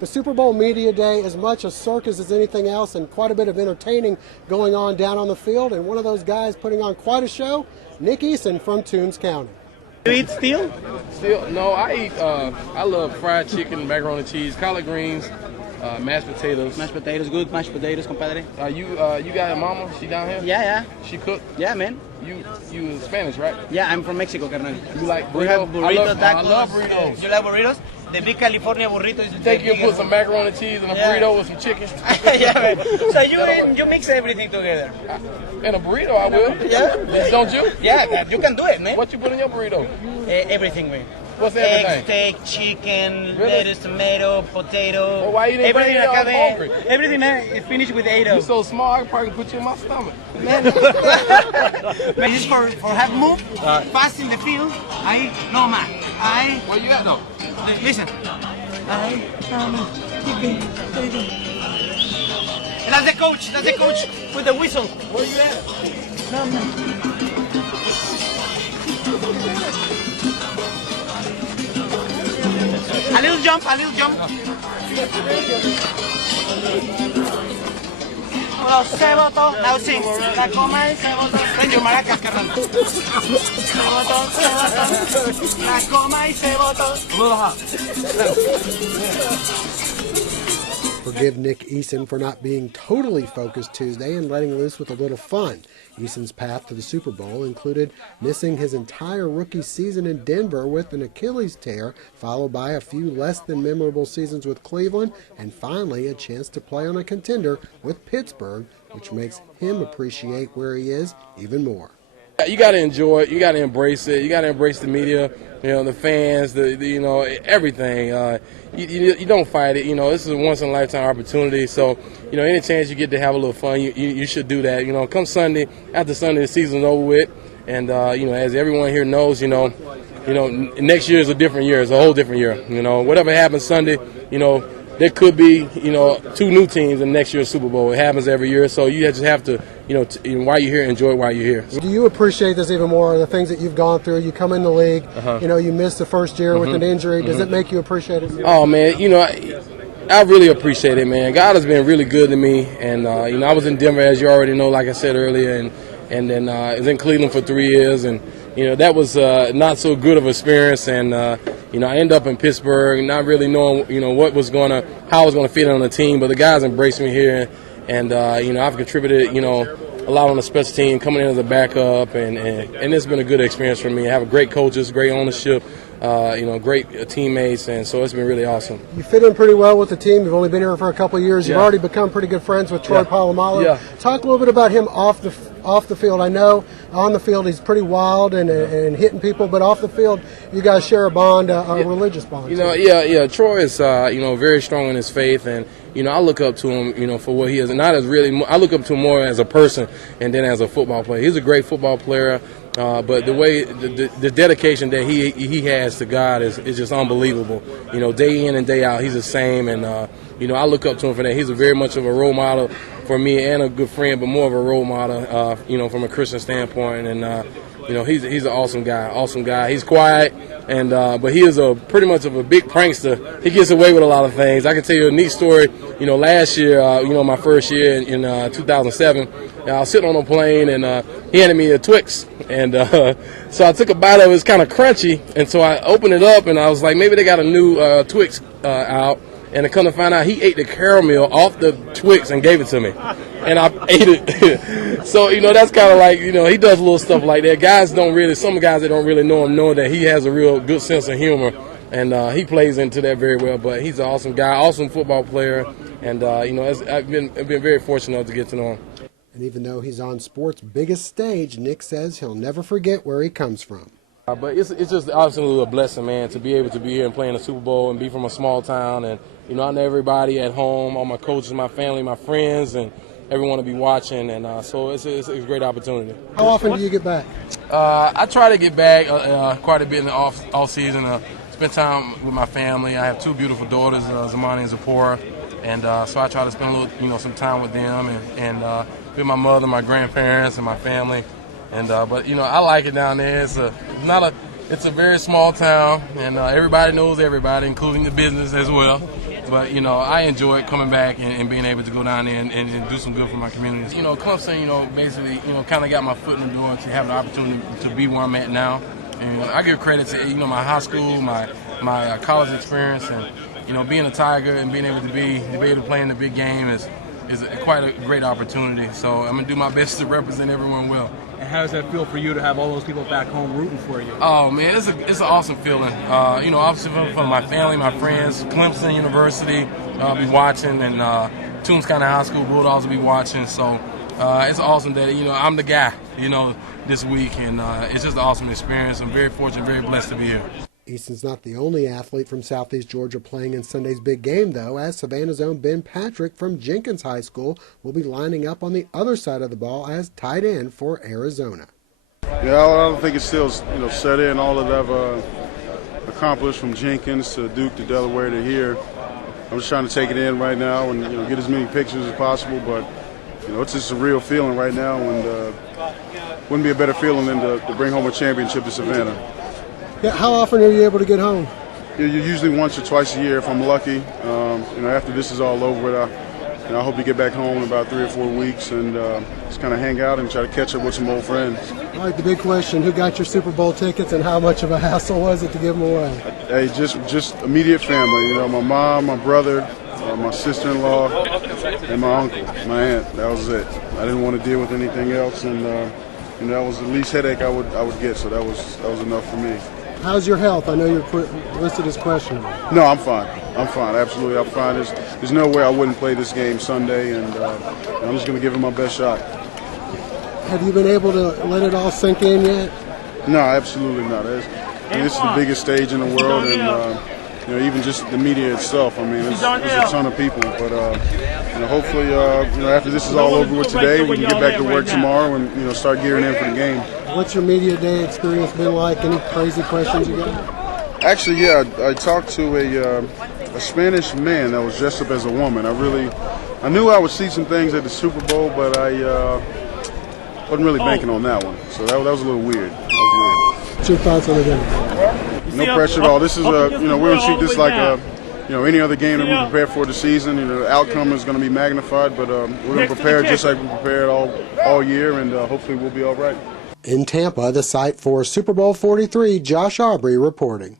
the Super Bowl Media Day, as much a circus as anything else, and quite a bit of entertaining going on down on the field. And one of those guys putting on quite a show, Nick Eason from Toombs County. You eat steel? Steel? No, I eat. I love fried chicken, macaroni and cheese, collard greens, mashed potatoes. Mashed potatoes, good mashed potatoes, compadre. You got a mama? She down here? Yeah. She cook? Yeah, man. You Spanish, right? Yeah, I'm from Mexico, carnal. You like burritos? We have burritos, tacos. I love burritos. You like burritos? The big California burrito is Think you put some macaroni and cheese in a burrito with some chicken? Yeah, man. So you mix everything together. In a burrito, I will. Yeah. Don't you? Yeah, you can do it, man. What you put in your burrito? Everything, man. What's everything? Egg, steak, chicken, Really? lettuce, tomato, potato. Well, why you didn't bring it up? I'm hungry. Everything is finished with You're Ado. so small, I could probably put you in my stomach. Man, this is for have move, fast in the field. No man. Where you at though? Listen. That's the coach. That's the coach with the whistle. Where you at? No man. A little jump. Los cebotos, now sing. La coma y cebotos. Bring your maracas, carnal. Cebotos. La coma y cebotos. A little hot. Forgive Nick Eason for not being totally focused Tuesday and letting loose with a little fun. Eason's path to the Super Bowl included missing his entire rookie season in Denver with an Achilles tear, followed by a few less than memorable seasons with Cleveland, and finally a chance to play on a contender with Pittsburgh, which makes him appreciate where he is even more. You got to enjoy it. You got to embrace it. You got to embrace the media, the fans, the everything. You don't fight it. This is a once-in-a-lifetime opportunity. So, any chance you get to have a little fun, you should do that. Come Sunday, after Sunday, the season's over with. And, as everyone here knows, next year is a different year. It's a whole different year. Whatever happens Sunday, there could be, two new teams in next year's Super Bowl. It happens every year, so you just have to, while you're here, enjoy it while you're here. Do you appreciate this even more, the things that you've gone through? You come in the league, you missed the first year with an injury. Does it make you appreciate it more? Oh, man, I really appreciate it, man. God has been really good to me, and, I was in Denver, as you already know, like I said earlier, and then I was in Cleveland for 3 years, and that was not so good of an experience, and I ended up in Pittsburgh, not really knowing how I was gonna fit on the team, but the guys embraced me here, and I've contributed a lot on the special team, coming in as a backup, and it's been a good experience for me. I have great coaches, great ownership, great teammates, and so it's been really awesome. You fit in pretty well with the team. You've only been here for a couple of years. You've already become pretty good friends with Troy Polamalu. Yeah. Talk a little bit about him off the field. I know on the field he's pretty wild and hitting people, but off the field you guys share a bond, a religious bond. Troy is very strong in his faith, and I look up to him for what he is, and not as really. I look up to him more as a person and then as a football player. He's a great football player. But the way the dedication that he has to God is just unbelievable. Day in and day out, he's the same, and I look up to him for that. He's very much of a role model for me and a good friend, but more of a role model, from a Christian standpoint. And he's an awesome guy. He's quiet, and but he is pretty much of a big prankster. He gets away with a lot of things. I can tell you a neat story. Last year, my first year in 2007, I was sitting on a plane, and he handed me a Twix, and so I took a bite of it. It's kind of crunchy, and so I opened it up, and I was like, maybe they got a new Twix out. And to come to find out, he ate the caramel off the Twix and gave it to me. And I ate it. So, that's kind of like, he does little stuff like that. Some guys that don't really know him know that he has a real good sense of humor. And he plays into that very well. But he's an awesome guy, awesome football player. And, I've been very fortunate to get to know him. And even though he's on sports' biggest stage, Nick says he'll never forget where he comes from. But it's just absolutely a blessing, man, to be able to be here and play in the Super Bowl and be from a small town. And, I know everybody at home, all my coaches, my family, my friends, and everyone to be watching. And so it's a great opportunity. How often do you get back? I try to get back quite a bit in the off season, spend time with my family. I have 2 beautiful daughters, Zamani and Zipporah. And so I try to spend a little, some time with them and with my mother, my grandparents, and my family. And but I like it down there. It's a very small town, and everybody knows everybody, including the business as well. But, you know, I enjoy coming back and being able to go down there and do some good for my communities. You know, Clemson, you know, basically, you know, kind of got my foot in the door to have the opportunity to be where I'm at now. And I give credit to, you know, my high school, my college experience, and, you know, being a Tiger and being able to be able to play in the big game is quite a great opportunity. So I'm going to do my best to represent everyone well. And how does that feel for you to have all those people back home rooting for you? Oh, man, it's an awesome feeling. You know, obviously from my family, my friends, Clemson University be watching, and Toombs County High School Bulldogs will be watching. So it's awesome that, you know, I'm the guy, you know, this week, and it's just an awesome experience. I'm very fortunate, very blessed to be here. Eason's not the only athlete from Southeast Georgia playing in Sunday's big game, though, as Savannah's own Ben Patrick from Jenkins High School will be lining up on the other side of the ball as tight end for Arizona. Yeah, I don't think it's still, you know, set in. All that I've accomplished from Jenkins to Duke to Delaware to here, I'm just trying to take it in right now and, you know, get as many pictures as possible. But, you know, it's just a real feeling right now, and wouldn't be a better feeling than to bring home a championship to Savannah. Yeah, how often are you able to get home? Usually once or twice a year if I'm lucky. You know, after this is all over, I hope to get back home in about 3 or 4 weeks and just kind of hang out and try to catch up with some old friends. All right, the big question: who got your Super Bowl tickets, and how much of a hassle was it to give them away? Hey, just immediate family. You know, my mom, my brother, my sister-in-law, and my uncle, my aunt. That was it. I didn't want to deal with anything else, and you know, that was the least headache I would get. So that was enough for me. How's your health? I know you're listed as questionable. No, I'm fine. I'm fine. Absolutely, I'm fine. There's no way I wouldn't play this game Sunday, and I'm just going to give it my best shot. Have you been able to let it all sink in yet? No, absolutely not. This is the biggest stage in the world, and you know, even just the media itself. I mean, there's a ton of people, but you know, hopefully, you know, after this is all over with today, we can get back to work tomorrow and, you know, start gearing in for the game. What's your media day experience been like? Any crazy questions you got? Actually, yeah, I talked to a Spanish man that was dressed up as a woman. I knew I would see some things at the Super Bowl, but I wasn't really banking on that one. So that was a little weird. What's your thoughts on the game? No pressure at all. This is you know, we're gonna treat this like you know, any other game that we prepare for the season. You know, the outcome is going to be magnified, but we're going to prepare just like we prepared all year, and hopefully we'll be all right. In Tampa, the site for Super Bowl XLIII, Josh Aubrey reporting.